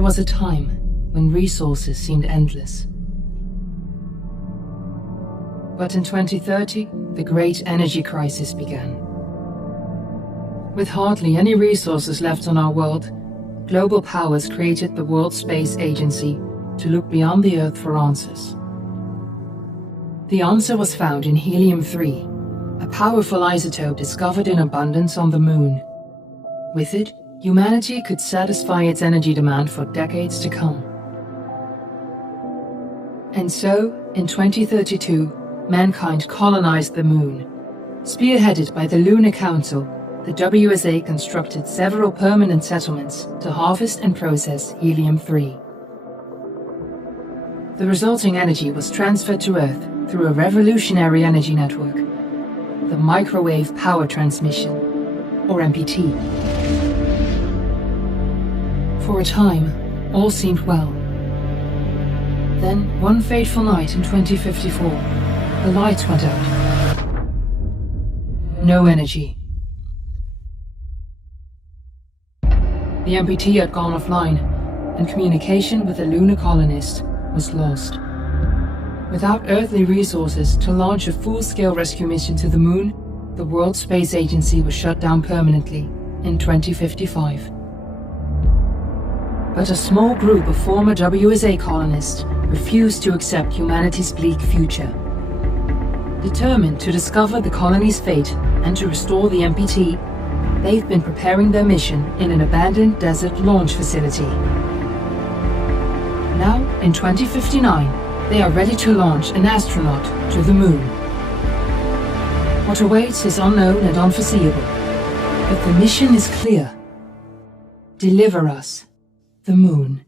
There was a time when resources seemed endless. But in 2030, the great energy crisis began. With hardly any resources left on our world, global powers created the World Space Agency to look beyond the Earth for answers. The answer was found in helium-3, a powerful isotope discovered in abundance on the Moon. With it, humanity could satisfy its energy demand for decades to come. And so, in 2032, mankind colonized the Moon. Spearheaded by the Lunar Council, the WSA constructed several permanent settlements to harvest and process helium-3. The resulting energy was transferred to Earth through a revolutionary energy network, the Microwave Power Transmission, or MPT. For a time, all seemed well. Then, one fateful night in 2054, the lights went out. No energy. The MPT had gone offline, and communication with the lunar colonist was lost. Without earthly resources to launch a full-scale rescue mission to the Moon, the World Space Agency was shut down permanently in 2055. But a small group of former WSA colonists refused to accept humanity's bleak future. Determined to discover the colony's fate and to restore the MPT, they've been preparing their mission in an abandoned desert launch facility. Now, in 2059, they are ready to launch an astronaut to the Moon. What awaits is unknown and unforeseeable, but the mission is clear. Deliver us the Moon.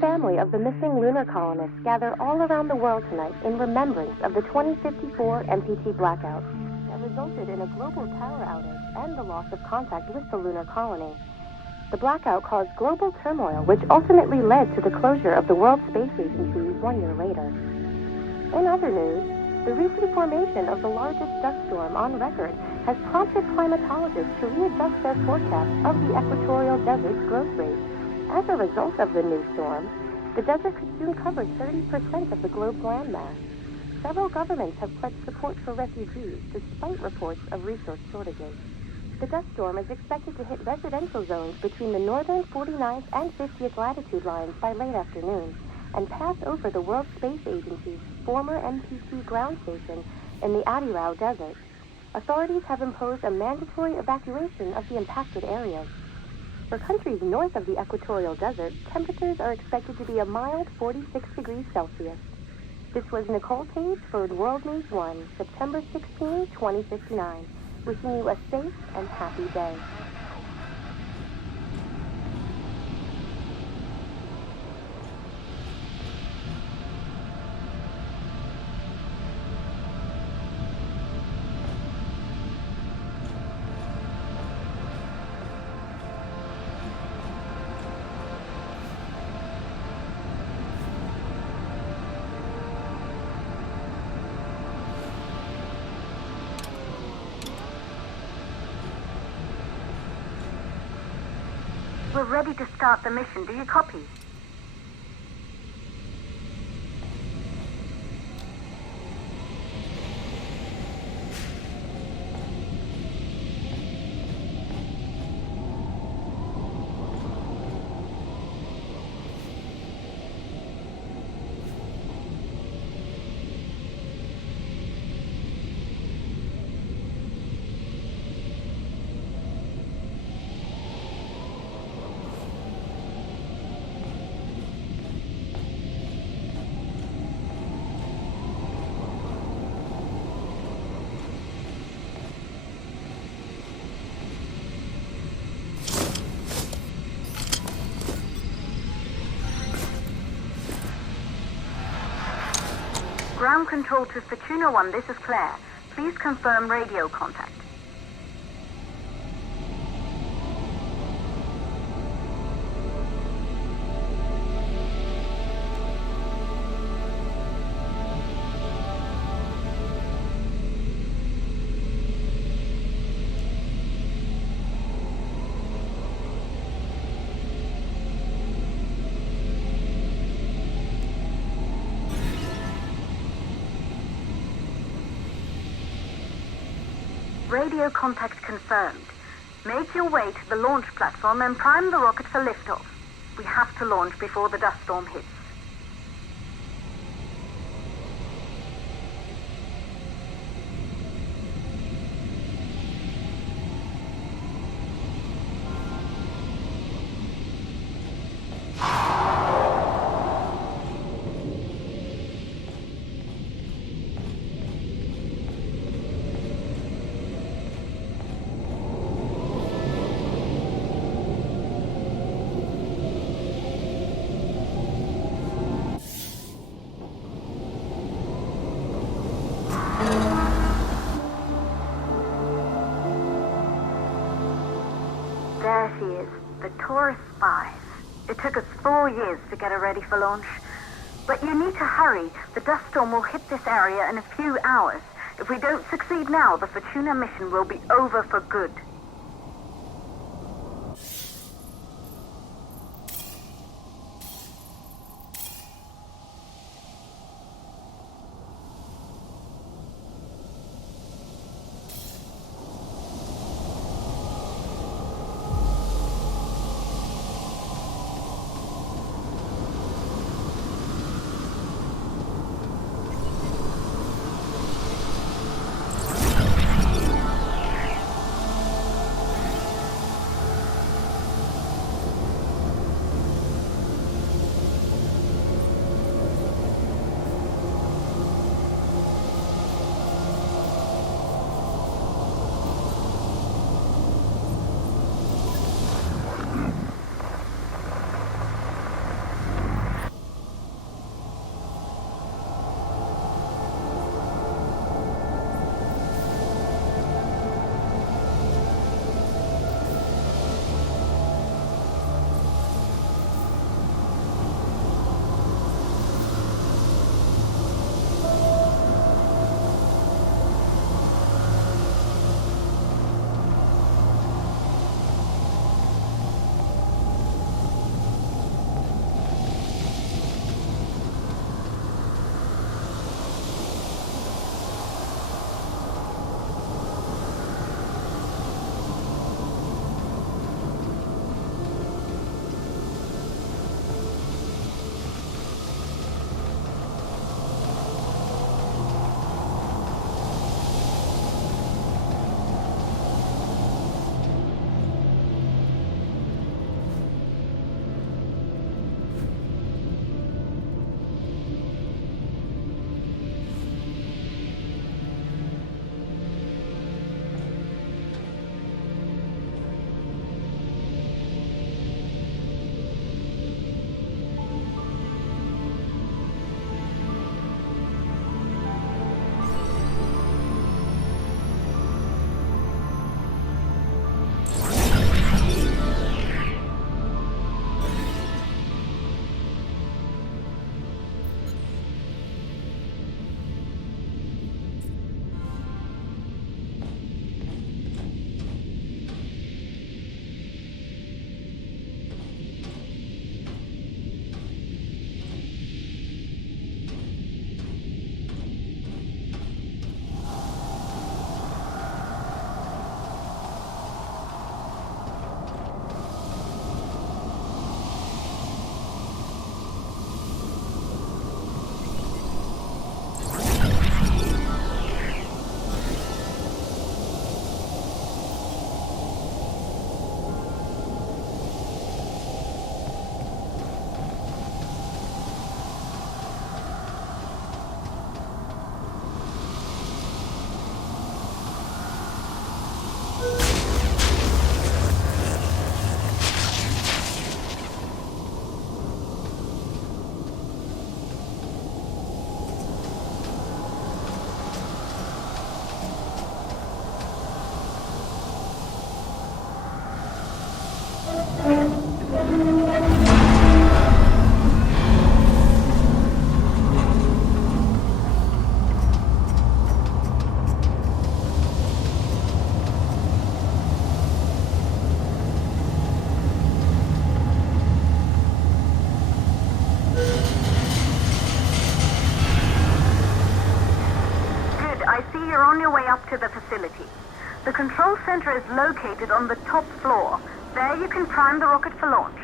family of the missing lunar colonists gather all around the world tonight in remembrance of the 2054 MPT blackout that resulted in a global power outage and the loss of contact with the lunar colony. The blackout caused global turmoil, which ultimately led to the closure of the World Space Agency 1 year later. In other news, the recent formation of the largest dust storm on record has prompted climatologists to readjust their forecast of the equatorial desert's growth rate. As a result of the new storm, the desert could soon cover 30% of the globe's landmass. Several governments have pledged support for refugees, despite reports of resource shortages. The dust storm is expected to hit residential zones between the northern 49th and 50th latitude lines by late afternoon and pass over the World Space Agency's former MPT ground station in the Adirau Desert. Authorities have imposed a mandatory evacuation of the impacted areas. For countries north of the equatorial desert, temperatures are expected to be a mild 46 degrees Celsius. This was Nicole Page for World News 1, September 16, 2059. Wishing you a safe and happy day. We're ready to start the mission. Do you copy? Ground control to Fortuna 1, this is Claire. Please confirm radio contact. Radio contact confirmed. Make your way to the launch platform and prime the rocket for liftoff. We have to launch before the dust storm hits. There she is, the Taurus 5. It took us 4 years to get her ready for launch. But you need to hurry. The dust storm will hit this area in a few hours. If we don't succeed now, the Fortuna mission will be over for good. you're on your way up to the facility. The control center is located on the top floor. There you can prime the rocket for launch.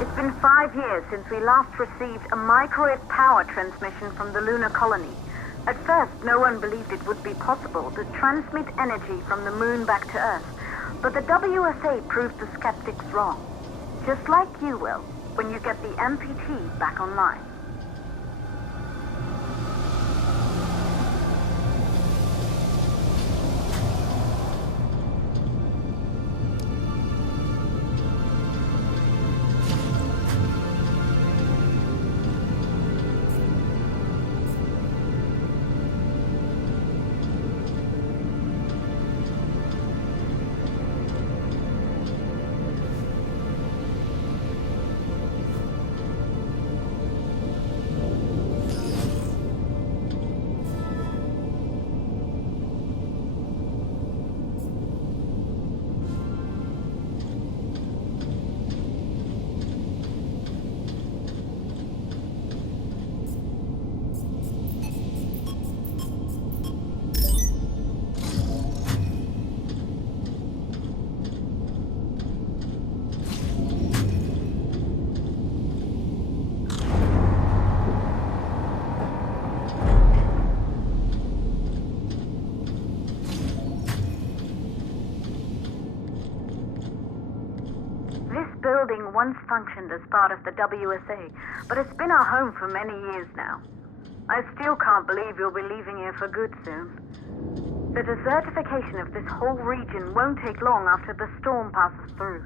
It's been 5 years since we last received a microwave power transmission from the lunar colony. At first, no one believed it would be possible to transmit energy from the moon back to Earth, but the WSA proved the skeptics wrong. Just like you will, when you get the MPT back online. Building once functioned as part of the WSA, but it's been our home for many years now. I still can't believe you'll be leaving here for good soon. The desertification of this whole region won't take long after the storm passes through.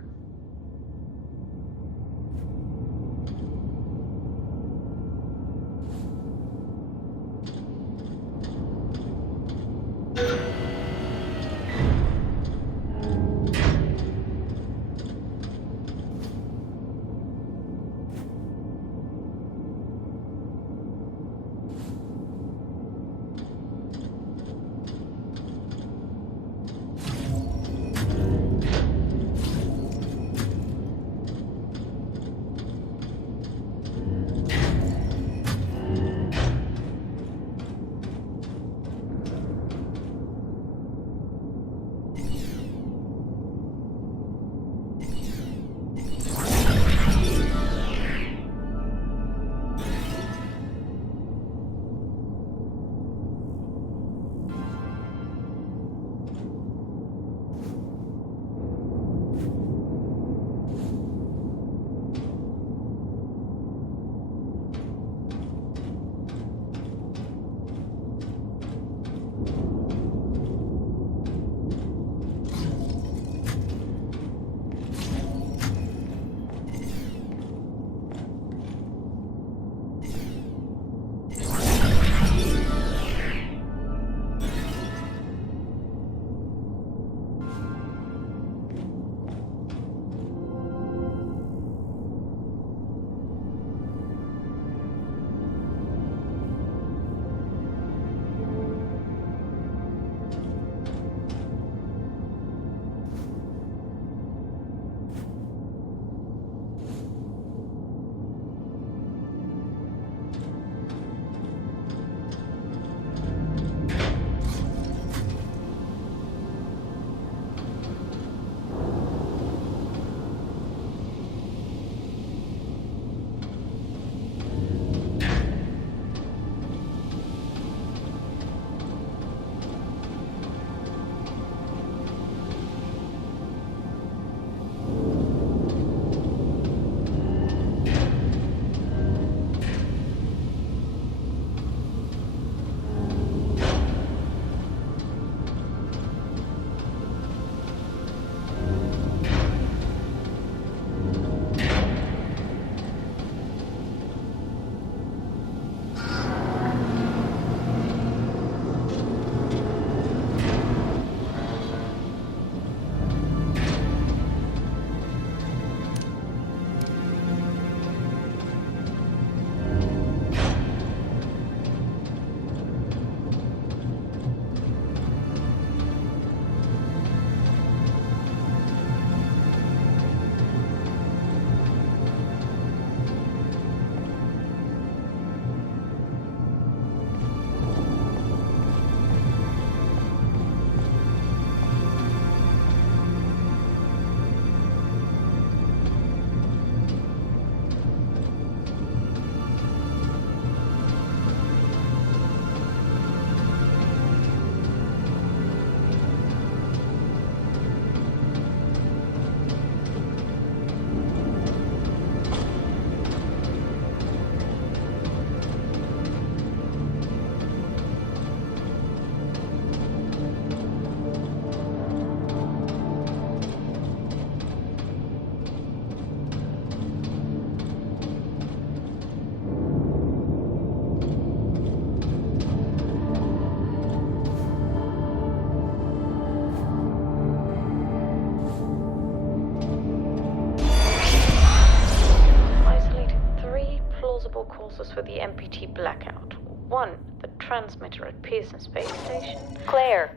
sources for the MPT blackout. One, the transmitter at Pearson Space Station. Claire,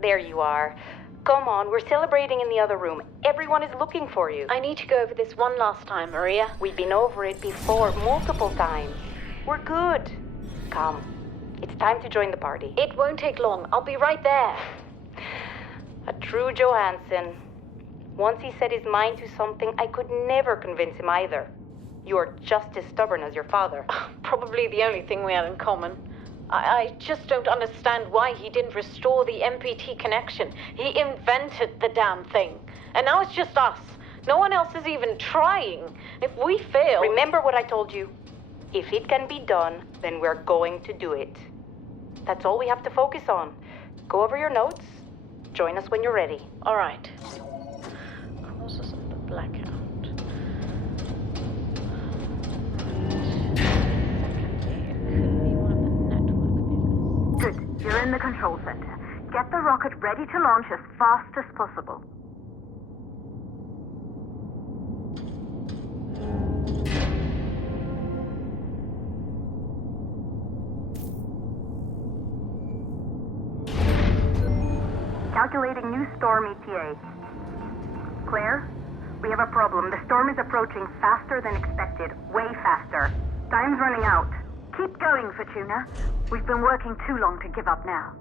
there you are. Come on, we're celebrating in the other room. Everyone is looking for you. I need to go over this one last time, Maria. We've been over it before, multiple times. We're good. Come, it's time to join the party. It won't take long. I'll be right there. A true Johansson. Once he set his mind to something, I could never convince him either. You're just as stubborn as your father. Probably the only thing we had in common. I just don't understand why he didn't restore the MPT connection. He invented the damn thing. And now it's just us. No one else is even trying. If we fail... Remember what I told you. If it can be done, then we're going to do it. That's all we have to focus on. Go over your notes. Join us when you're ready. All right. Causes of the blackout. Good. You're in the control center. Get the rocket ready to launch as fast as possible. Calculating new storm ETA. Claire, we have a problem. The storm is approaching faster than expected. Way faster. Time's running out. Keep going, Fortuna. We've been working too long to give up now.